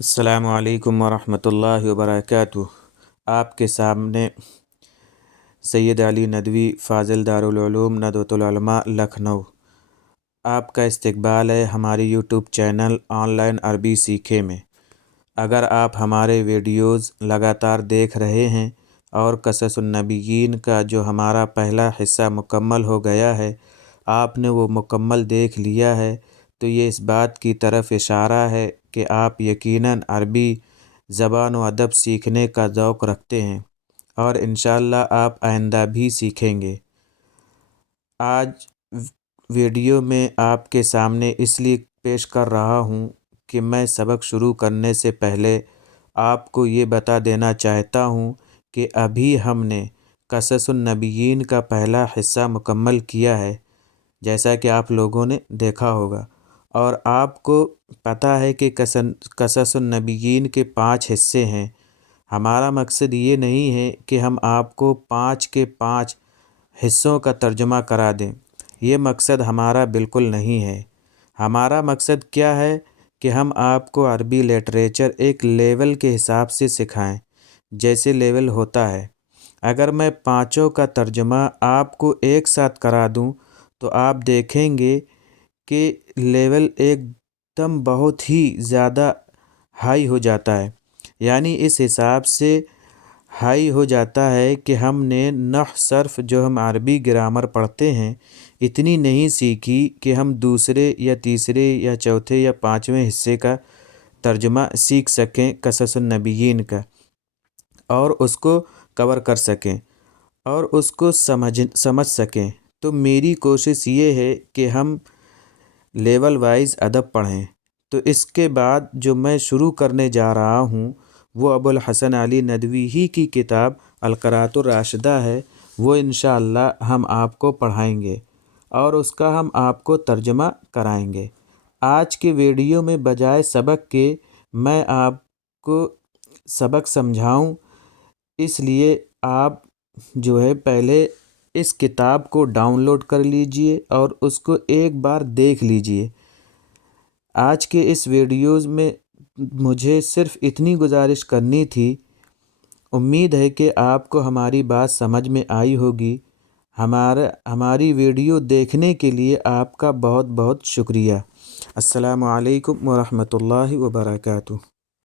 السلام علیکم ورحمۃ اللہ وبرکاتہ۔ آپ کے سامنے سید علی ندوی فاضل دارالعلوم ندوۃ العلماء لکھنؤ۔ آپ کا استقبال ہے ہماری یوٹیوب چینل آن لائن عربی سیکھے میں۔ اگر آپ ہمارے ویڈیوز لگاتار دیکھ رہے ہیں اور قصص النبیین کا جو ہمارا پہلا حصہ مکمل ہو گیا ہے، آپ نے وہ مکمل دیکھ لیا ہے، تو یہ اس بات کی طرف اشارہ ہے کہ آپ یقیناً عربی زبان و ادب سیکھنے کا ذوق رکھتے ہیں اور انشاءاللہ آپ آئندہ بھی سیکھیں گے۔ آج ویڈیو میں آپ کے سامنے اس لیے پیش کر رہا ہوں کہ میں سبق شروع کرنے سے پہلے آپ کو یہ بتا دینا چاہتا ہوں کہ ابھی ہم نے قصص النبیین کا پہلا حصہ مکمل کیا ہے، جیسا کہ آپ لوگوں نے دیکھا ہوگا، اور آپ کو پتہ ہے کہ قصص النبیین کے 5 حصے ہیں۔ ہمارا مقصد یہ نہیں ہے کہ ہم آپ کو 5 کے 5 حصوں کا ترجمہ کرا دیں، یہ مقصد ہمارا بالکل نہیں ہے۔ ہمارا مقصد کیا ہے کہ ہم آپ کو عربی لٹریچر ایک لیول کے حساب سے سکھائیں، جیسے لیول ہوتا ہے۔ اگر میں 5 کا ترجمہ آپ کو ایک ساتھ کرا دوں تو آپ دیکھیں گے کہ لیول ایک دم بہت ہی زیادہ ہائی ہو جاتا ہے، یعنی اس حساب سے ہائی ہو جاتا ہے کہ ہم نے نحو صرف جو ہم عربی گرامر پڑھتے ہیں اتنی نہیں سیکھی کہ ہم دوسرے یا تیسرے یا چوتھے یا 5ویں حصے کا ترجمہ سیکھ سکیں قصص النبیین کا، اور اس کو کور کر سکیں اور اس کو سمجھ سکیں۔ تو میری کوشش یہ ہے کہ ہم لیول وائز ادب پڑھیں۔ تو اس کے بعد جو میں شروع کرنے جا رہا ہوں وہ ابو الحسن علی ندوی ہی کی کتاب القراءۃ الراشدہ ہے، وہ انشاءاللہ ہم آپ کو پڑھائیں گے اور اس کا ہم آپ کو ترجمہ کرائیں گے۔ آج کے ویڈیو میں بجائے سبق کے میں آپ کو سبق سمجھاؤں، اس لیے آپ جو ہے پہلے اس کتاب کو ڈاؤن لوڈ کر لیجئے اور اس کو ایک بار دیکھ لیجئے۔ آج کے اس ویڈیوز میں مجھے صرف اتنی گزارش کرنی تھی۔ امید ہے کہ آپ کو ہماری بات سمجھ میں آئی ہوگی۔ ہماری ویڈیو دیکھنے کے لیے آپ کا بہت بہت شکریہ۔ السلام علیکم ورحمۃ اللہ وبرکاتہ۔